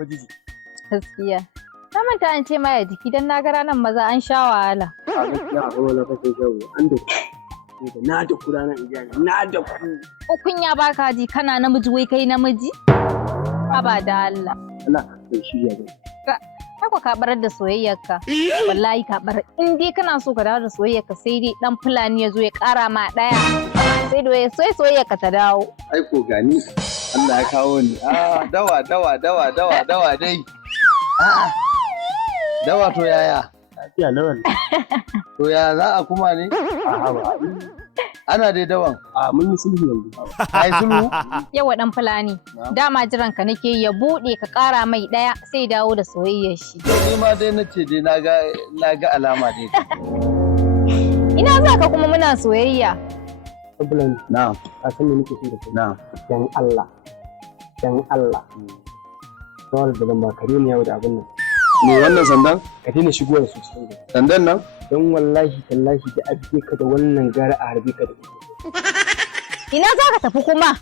kujiji. Gaskiya. Na manta an ce ma ya jiki dan na ga ranar maza an sha wahala. A gaskiya a kuma lokacin shan an da na da ku ranar ijani na da ku. Ko kunya baka ji kana namiji wai kai namiji? Haba da Allah. Allah ka shi ya ga. Haka ka barar da soyayyarka. Wallahi ka barar. In dai kana so ka dawo da soyayyarka sai dai dan fulani ya zo ya kara ma daya. Sai da sai soyayyarka ta dawo. Ai ko gani Allah ya kawo ni. Dawa dai. Dawa to yaya? Lafiya lawan. To ya za a kuma ne? Ba. Ana dai dawan. Mun yi sulhu yanzu. Ai sulhu? Yawa dan fulani. Dama jiran ka nake ya bude ka kara mai daya sai dawo da soyayyar shi. Ni ma dai nace dai na ga alama dai. Ina za ka kuma muna soyayya. Fulani. Na'am. Ka san me nake so da kai? Na'am. Dan Allah. Kawai da ban kare ne yau da abin nan. Me wannan sandan? Ka daina shigo da su cikin gari. Sandan nan? Don wallahi tallahi da abike ka da wannan gara a harbe ka da ita. Ina za ka tafi kuma?